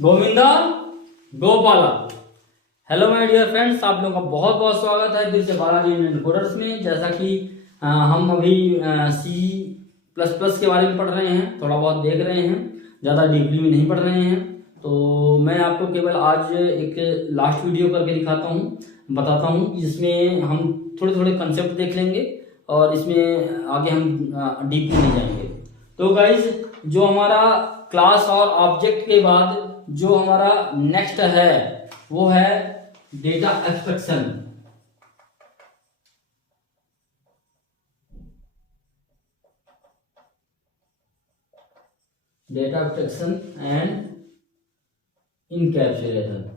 Govinda Gopala. Hello my dear friends, आप लोगों का बहुत बहुत स्वागत है फिर से बालाजी इंडियन कोडर्स में। जैसा कि हम अभी सी प्लस प्लस के बारे में पढ़ रहे हैं, थोड़ा बहुत देख रहे हैं, ज़्यादा डीपली में नहीं पढ़ रहे हैं। तो मैं आपको केवल आज एक लास्ट वीडियो करके दिखाता हूँ, बताता हूँ, जिसमें हम थोड़े थोड़े कंसेप्ट देख लेंगे और इसमें आगे हम डीपली नहीं जाएंगे। तो गाइज, जो हमारा क्लास और ऑब्जेक्ट के बाद जो हमारा नेक्स्ट है वो है data abstraction. Data abstraction and encapsulation.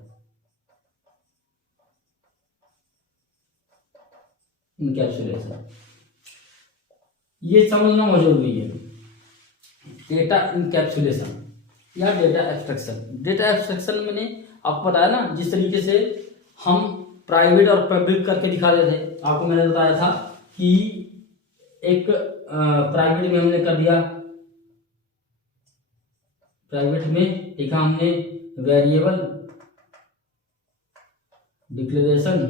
Encapsulation ये समझना बहुत जरूरी है। डेटा इनकैप्सुलेशन या डेटा एब्स्ट्रैक्शन। डेटा एब्स्ट्रैक्शन मैंने आपको बताया ना, जिस तरीके से हम प्राइवेट और पब्लिक करके दिखा देते थे। आपको मैंने बताया था कि एक प्राइवेट में हमने कर दिया, प्राइवेट में लिखा हमने वेरिएबल डिक्लेरेशन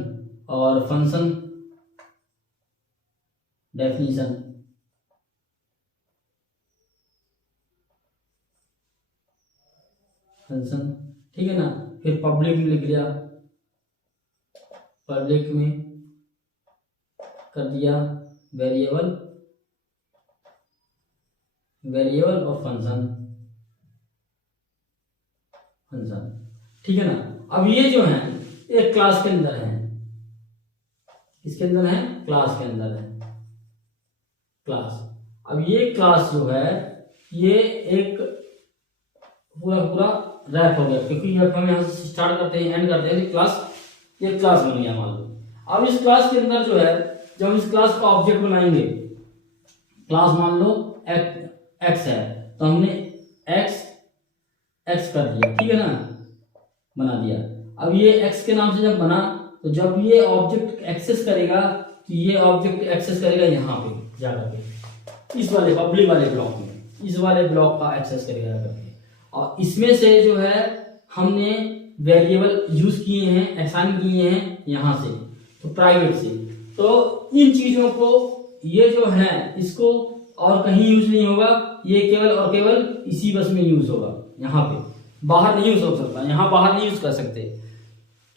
और फंक्शन डेफिनेशन। फंक्शन, ठीक है ना। फिर पब्लिक में लिख दिया, पब्लिक में कर दिया वेरिएबल, वेरिएबल और फंक्शन, फंक्शन, ठीक है ना। अब ये जो है एक क्लास के अंदर है, इसके अंदर है, क्लास के अंदर है, क्लास। अब ये क्लास जो है ये एक पूरा पूरा रैप हो गया, क्योंकि जब हम यहाँ से स्टार्ट करते हैं एंड करते हैं तो क्लास, ये क्लास बन गया मान लो। अब इस क्लास के अंदर जो है, जब हम इस क्लास का ऑब्जेक्ट बनाएंगे, क्लास मान लो एक्स है, तो हमने एक्स कर दिया, ठीक है ना, बना दिया। अब ये एक्स के नाम से जब बना, तो जब ये ऑब्जेक्ट एक्सेस करेगा तो ये ऑब्जेक्ट एक्सेस करेगा यहाँ पे जाकर के, इस वाले पब्लिक वाले ब्लॉक में, इस वाले ब्लॉक का एक्सेस करेगा करके। और इसमें से जो है हमने वेरिएबल यूज किए हैं, असाइन किए हैं यहाँ से, तो प्राइवेट से। तो इन चीजों को, ये जो है इसको और कहीं यूज नहीं होगा, ये केवल और केवल इसी बस में यूज होगा। यहाँ पे बाहर नहीं यूज हो सकता, यहाँ बाहर नहीं यूज कर सकते,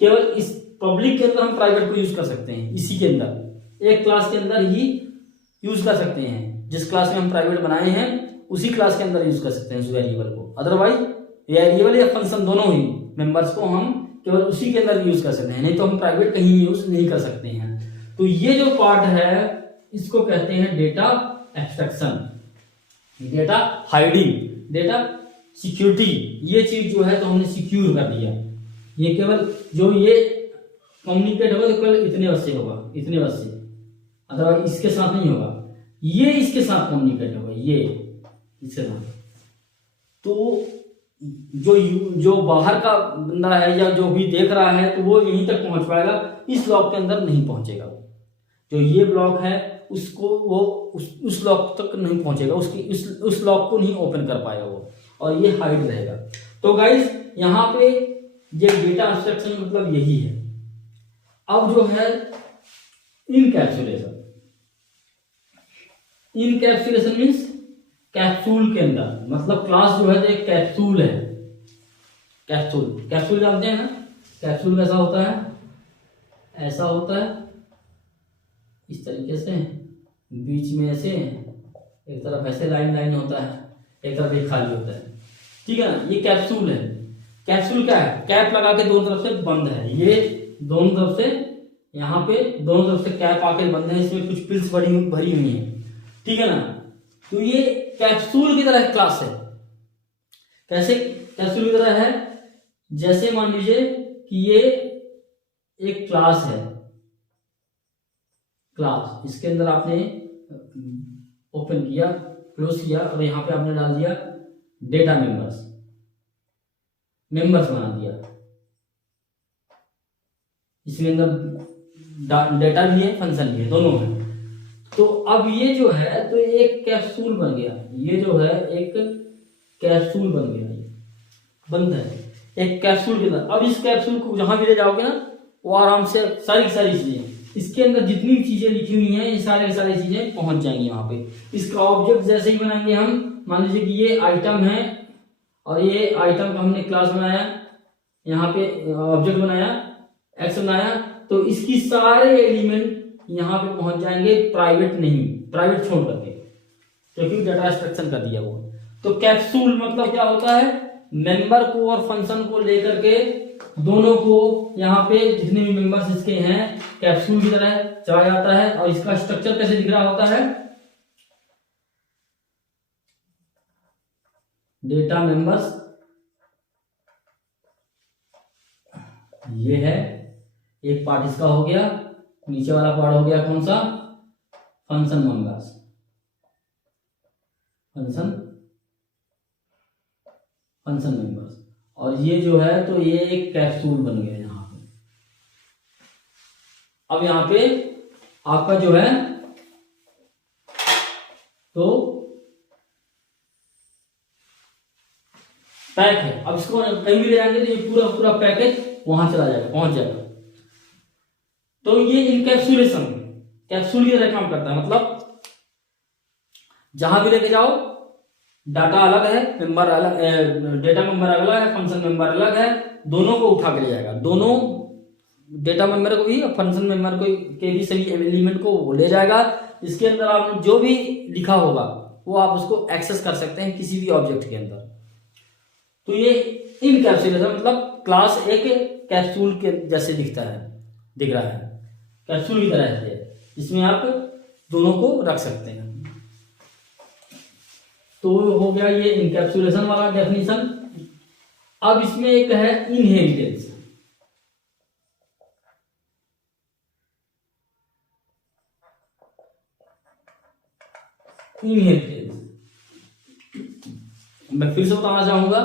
केवल इस पब्लिक के अंदर हम प्राइवेट को यूज कर सकते हैं। इसी के अंदर एक क्लास के अंदर ही यूज कर सकते हैं, जिस क्लास में हम प्राइवेट बनाए हैं उसी क्लास के अंदर यूज कर सकते हैं उस वेरिएबल को। अदरवाइज वेरिएबल या फंक्शन दोनों ही मेंबर्स को हम केवल उसी के अंदर यूज कर सकते हैं, नहीं तो हम प्राइवेट कहीं यूज नहीं कर सकते हैं। तो ये जो पार्ट है इसको कहते हैं data abstraction, data hiding, data security. ये चीज जो है तो हमने सिक्योर कर दिया। ये केवल जो ये कम्युनिकेट होगा तो केवल इतने बस से होगा, इतने बस से, अदरवाइज इसके साथ नहीं होगा। ये इसके साथ कम्युनिकेट होगा, ये इसके साथ। तो जो बाहर का बंदा है या जो भी देख रहा है तो वो यहीं तक पहुंच पाएगा, इस ब्लॉक के अंदर नहीं पहुंचेगा। जो ये ब्लॉक है उसको वो उस ब्लॉक तक नहीं पहुंचेगा, उसकी उस ब्लॉक को नहीं ओपन कर पाएगा वो, और ये हाइड रहेगा। तो गाइस, यहाँ पे ये डेटा एब्स्ट्रैक्शन मतलब यही है। अब जो है इनकैप्सुलेशन। इनकैप्सुलेशन मीन्स कैप्सूल के अंदर, मतलब क्लास जो है तो एक कैप्सूल है। कैप्सूल, कैप्सूल जानते हैं ना, कैप्सूल कैसा होता है, ऐसा होता है, इस तरीके से, बीच में ऐसे, एक तरफ ऐसे लाइन लाइन होता है, एक तरफ एक खाली होता है, ठीक है ना। ये कैप्सूल है। कैप्सूल क्या है, कैप लगा के दोनों तरफ से बंद है, ये दोनों तरफ से, यहाँ पे दोनों तरफ से कैप आके बंद है, इसमें कुछ पिल्स भरी हुई है, ठीक है ना। तो ये कैप्सूल की तरह क्लास है। कैसे कैप्सूल की तरह है, जैसे मान लीजिए कि ये एक क्लास है, क्लास, इसके अंदर आपने ओपन किया, क्लोज किया, और यहाँ पे आपने डाल दिया डेटा मेंबर्स, मेंबर्स बना दिया। इसके अंदर डेटा भी है, फंक्शन भी है, दोनों है। तो अब ये जो है तो एक कैप्सूल बन गया, ये जो है एक कैप्सूल बन गया, बंद है। एक कैप्सूल के अंदर। अब इस कैप्सूल को जहां भी ले जाओगे ना, वो आराम से सारी की सारी चीजें इसके अंदर जितनी भी चीजें लिखी हुई हैं, ये सारी सारी चीजें पहुंच जाएंगी वहां पे। इसका ऑब्जेक्ट जैसे ही बनाएंगे हम, मान लीजिए कि ये आइटम है और ये आइटम का हमने क्लास बनाया, यहाँ पे ऑब्जेक्ट बनाया, एक्स बनाया, तो इसकी सारे एलिमेंट यहाँ पे पहुंच जाएंगे, प्राइवेट नहीं, प्राइवेट छोड़ करके, क्योंकि डाटा स्ट्रक्चर कर दिया वो। तो कैप्सूल मतलब क्या होता है, मेंबर को और फंक्शन को लेकर के दोनों को यहाँ पे जितने भी मेंबर्स इसके हैं कैप्सूल की तरह चला जाता है। और इसका स्ट्रक्चर कैसे दिख रहा होता है, डेटा मेंबर्स, ये है एक पार्ट इसका हो गया, नीचे वाला पार्ट हो गया कौन सा, फंक्शन मेंबर्स, फंक्शन मेंबर्स। और ये जो है तो ये एक कैप्सूल बन गया यहाँ पे। अब यहाँ पे आपका जो है तो पैक है। अब इसको कहीं भी ले जाएंगे तो ये पूरा पूरा पैकेज वहां चला जाएगा, पहुंच जाएगा। तो ये इनकैप्सुलेशन कैप्सूल की तरह काम करता है, मतलब जहां भी लेके जाओ डाटा अलग है, मेंबर अलग, डेटा मेंबर अलग है, फंक्शन मेंबर अलग है, दोनों को उठा के ले जाएगा, दोनों डेटा मेंबर को भी और फंक्शन मेंबर को के भी सभी एलिमेंट को ले जाएगा। इसके अंदर आप जो भी लिखा होगा वो आप उसको एक्सेस कर सकते हैं किसी भी ऑब्जेक्ट के अंदर। तो ये इनकैप्सुलेशन मतलब क्लास एक कैप्सूल के जैसे दिख रहा है, कैप्सूल की तरह है, इसमें आप दोनों को रख सकते हैं। तो हो गया ये इनकैप्सुलेशन वाला डेफिनेशन। अब इसमें एक है इनहेरिटेंस। मैं फिर से बताना चाहूंगा,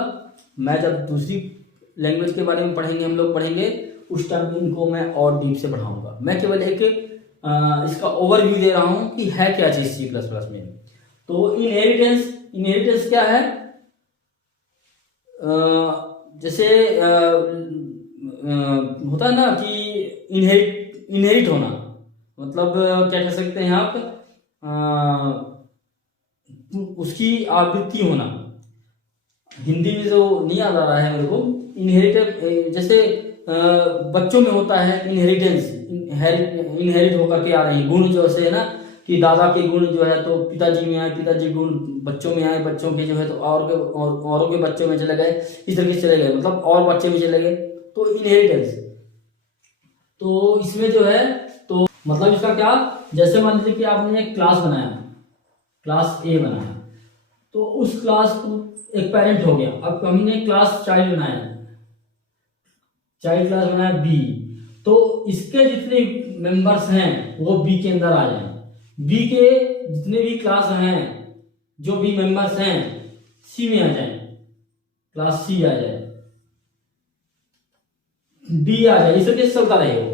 मैं जब दूसरी लैंग्वेज के बारे में पढ़ेंगे, हम लोग पढ़ेंगे, उस टाइम इनको मैं और डीप से पढ़ाऊंगा। मैं केवल एक इसका ओवरव्यू दे रहा हूं कि है क्या चीज C++ में। तो इनहेरिटेंस क्या है, जैसे होता है ना कि इनहेरिट होना, मतलब क्या कह सकते हैं आप, उसकी आवृत्ति होना। हिंदी में जो नहीं आ रहा है मेरे को, जैसे बच्चों में होता है इनहेरिटेंस, इनहेरिट होकर के आ रही है गुण, जैसे है ना कि दादा के गुण जो है तो पिताजी में आए, पिताजी गुण बच्चों में आए, बच्चों के जो है तो औरों के बच्चों में चले गए, इस तरीके से चले गए, मतलब और बच्चे में चले गए, तो इनहेरिटेंस। तो इसमें जो है तो मतलब इसका क्या, जैसे मान लीजिए कि आपने एक क्लास बनाया, क्लास ए बनाया, तो उस क्लास को एक पेरेंट हो गया। अब हमने क्लास चाइल्ड बनाया, चाइल्ड क्लास बनाया बी, तो इसके जितने मेंबर्स हैं वो बी के अंदर आ जाए, बी के जितने भी क्लास हैं, जो भी मेंबर्स हैं सी में आ जाए, क्लास सी आ जाए, डी आ जाए, इस तरीके से चलता रहे वो।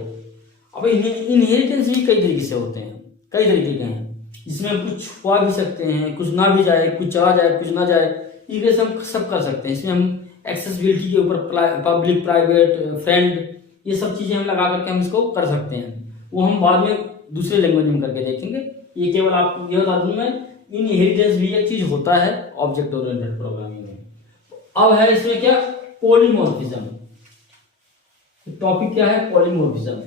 अब इनहेरिटेंस भी कई तरीके से होते हैं, कई तरीके के हैं, इसमें कुछ हुआ भी सकते हैं, कुछ ना भी जाए, कुछ चला जाए, कुछ ना जाए, इस वजह से हम सब कर सकते हैं। इसमें हम एक्सेसिबिलिटी के ऊपर पब्लिक, प्राइवेट, फ्रेंड, ये सब चीजें हम लगा करके हम इसको कर सकते हैं। वो हम बाद में दूसरे लैंग्वेज में करके देखेंगे। ये केवल आपको ये बता दूं मैं, इनहेरिटेंस भी एक चीज होता है ऑब्जेक्ट ओरिएंटेड प्रोग्रामिंग में। अब है इसमें क्या, पॉलीमॉर्फिज्म। टॉपिक क्या है, पॉलीमॉर्फिज्म।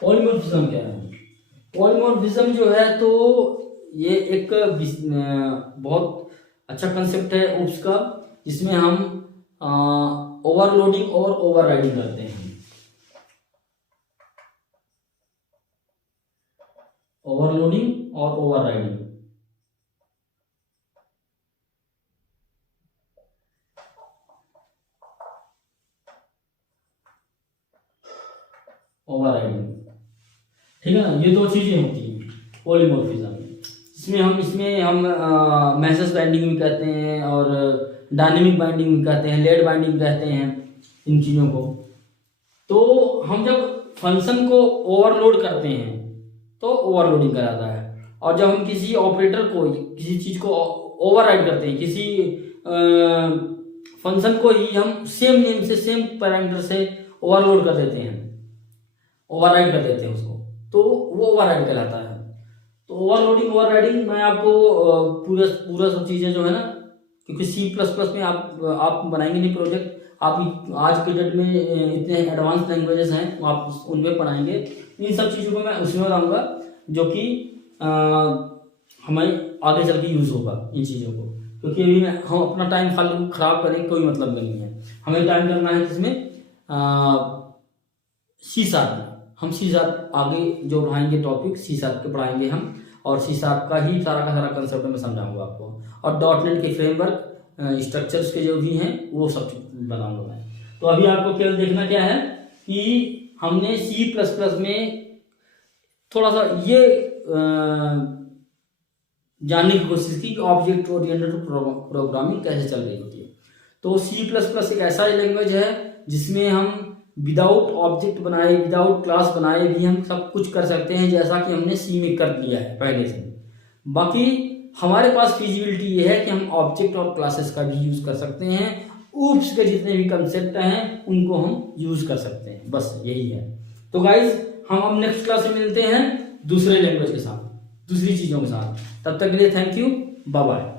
पॉलीमॉर्फिज्म क्या है, पॉलीमॉर्फिज्म जो है तो ये एक बहुत अच्छा कंसेप्ट है ओप्स का, जिसमें हम ओवरलोडिंग और ओवरराइडिंग करते हैं। ओवरलोडिंग और ओवरराइडिंग, ओवरराइडिंग, ठीक है ना, ये दो चीजें होती हैं पॉलीमॉर्फिज्म में। इसमें हम मैसेज बाइंडिंग भी कहते हैं और डायनेमिक बाइंडिंग भी कहते हैं, लेड बाइंडिंग कहते हैं इन चीज़ों को। तो हम जब फंक्शन को ओवरलोड करते हैं तो ओवरलोडिंग कराता है, और जब हम किसी ऑपरेटर को, किसी चीज़ को ओवरराइड करते हैं, किसी फंक्शन को ही हम सेम नेम से, सेम पैरामीटर से ओवरलोड कर देते हैं, ओवरराइड कर देते हैं उसको, तो वो ओवरराइड कहलाता है। तो ओवरलोडिंग, ओवरराइडिंग मैं आपको पूरा सब चीज़ें जो है ना, क्योंकि C++ में आप बनाएंगे नहीं प्रोजेक्ट, आप आज के डेट में इतने एडवांस लैंग्वेजेस हैं, आप उनमें पढ़ाएंगे। इन सब चीज़ों को मैं उसमें बताऊँगा जो कि हमें आगे चल के यूज़ होगा इन चीज़ों को, क्योंकि अभी हम अपना टाइम फालतू खराब करें कोई मतलब नहीं है। हमें टाइम करना है जिसमें C# में हम C# आगे जो पढ़ाएंगे टॉपिक C# के पढ़ाएंगे हम, और C# का ही सारा का सारा कंसेप्ट में समझाऊंगा आपको, और .NET के फ्रेमवर्क स्ट्रक्चर्स के जो भी हैं वो सब बनाऊंगा मैं। तो अभी आपको केवल देखना क्या है कि हमने C++ में थोड़ा सा ये जानने की कोशिश की कि ऑब्जेक्ट ओरिएंटेड प्रोग्रामिंग कैसे चल रही होती है। तो C++ एक ऐसा लैंग्वेज है जिसमें हम विदाउट ऑब्जेक्ट बनाए, विदाउट क्लास बनाए भी हम सब कुछ कर सकते हैं, जैसा कि हमने C में कर लिया है पहले से। बाकी हमारे पास फिजिबिलिटी ये है कि हम ऑब्जेक्ट और क्लासेस का भी यूज़ कर सकते हैं, ऊप्स के जितने भी कंसेप्ट हैं उनको हम यूज़ कर सकते हैं, बस यही है। तो गाइज हम अब नेक्स्ट क्लास में मिलते हैं दूसरे लैंग्वेज के साथ, दूसरी चीज़ों के साथ। तब तक के लिए थैंक यू, बाय बाय।